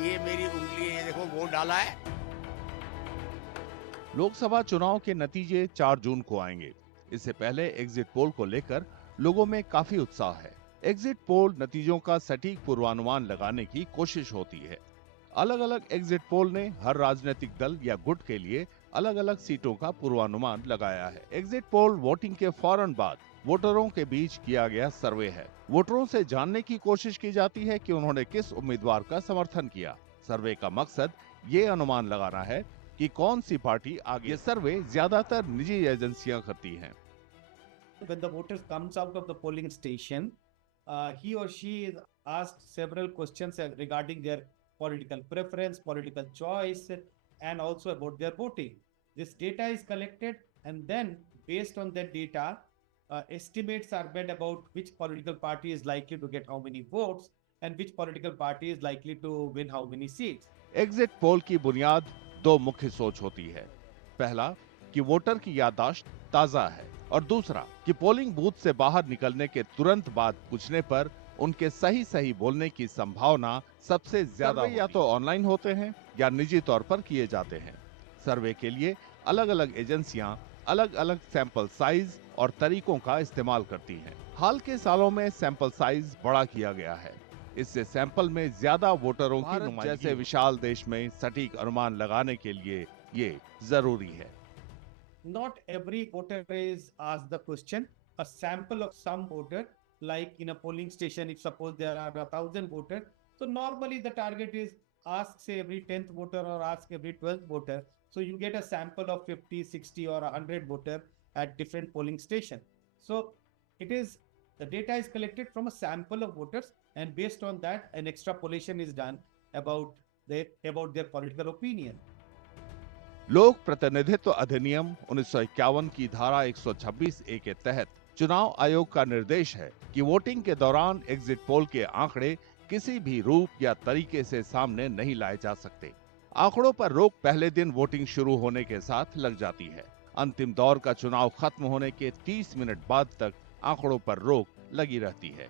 ये मेरी उंगली है, ये देखो वोट डाला है। लोकसभा चुनाव के नतीजे 4 जून को आएंगे। इससे पहले एग्जिट पोल को लेकर लोगों में काफी उत्साह है। एग्जिट पोल नतीजों का सटीक पूर्वानुमान लगाने की कोशिश होती है। अलग अलग एग्जिट पोल ने हर राजनीतिक दल या गुट के लिए अलग अलग सीटों का पूर्वानुमान लगाया है। एग्जिट पोल वोटिंग के फौरन बाद वोटरों के बीच किया गया सर्वे है। वोटरों से जानने की कोशिश की जाती है कि उन्होंने किस उम्मीदवार का समर्थन किया। सर्वे का मकसद ये अनुमान लगाना है कि कौन सी पार्टी आगे। ये सर्वे ज्यादातर निजी एजेंसियां करती हैं। When the voter comes out of the polling station, he or she is asked several questions regarding their political preference, political choice, and also about their voting. This data is collected, and then based on that data, estimates are made about which political party is likely to get how many votes and which political party is likely to win how many seats. Exit poll की बुनियाद दो मुख्य सोच होती है। पहला कि voter की याददाश्त ताजा है और दूसरा कि पोलिंग बूथ से बाहर निकलने के तुरंत बाद पूछने पर उनके सही बोलने की संभावना सबसे ज्यादा। या तो ऑनलाइन होते हैं या निजी तौर पर किए जाते हैं। सर्वे के लिए अलग अलग एजेंसियां अलग अलग सैंपल साइज और तरीकों का इस्तेमाल करती हैं। हाल के सालों में सैंपल साइज बड़ा किया गया है। इससे सैंपल में ज्यादा वोटरों की नुमाइंदगी जैसे विशाल देश में सटीक अनुमान लगाने के लिए ये जरूरी है। Not every voter is asked the question. A sample of some voter, like in a polling station, if suppose there are 1,000 voters, so normally the target is ask say every 10th voter or ask every 12th voter. So you get a sample of 50, 60 or 100 voter at different polling station. So it is the data is collected from a sample of voters, and based on that, an extrapolation is done about their political opinion. लोक प्रतिनिधित्व अधिनियम 1951 की धारा 126 ए के तहत चुनाव आयोग का निर्देश है कि वोटिंग के दौरान एग्जिट पोल के आंकड़े किसी भी रूप या तरीके से सामने नहीं लाए जा सकते। आंकड़ों पर रोक पहले दिन वोटिंग शुरू होने के साथ लग जाती है। अंतिम दौर का चुनाव खत्म होने के 30 मिनट बाद तक आंकड़ों पर रोक लगी रहती है।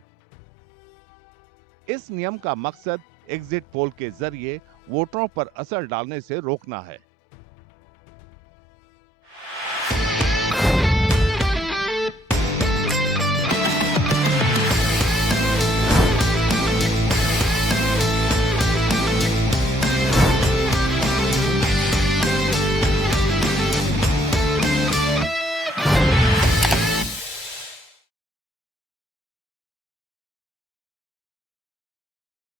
इस नियम का मकसद एग्जिट पोल के जरिए वोटरों पर असर डालने से रोकना है।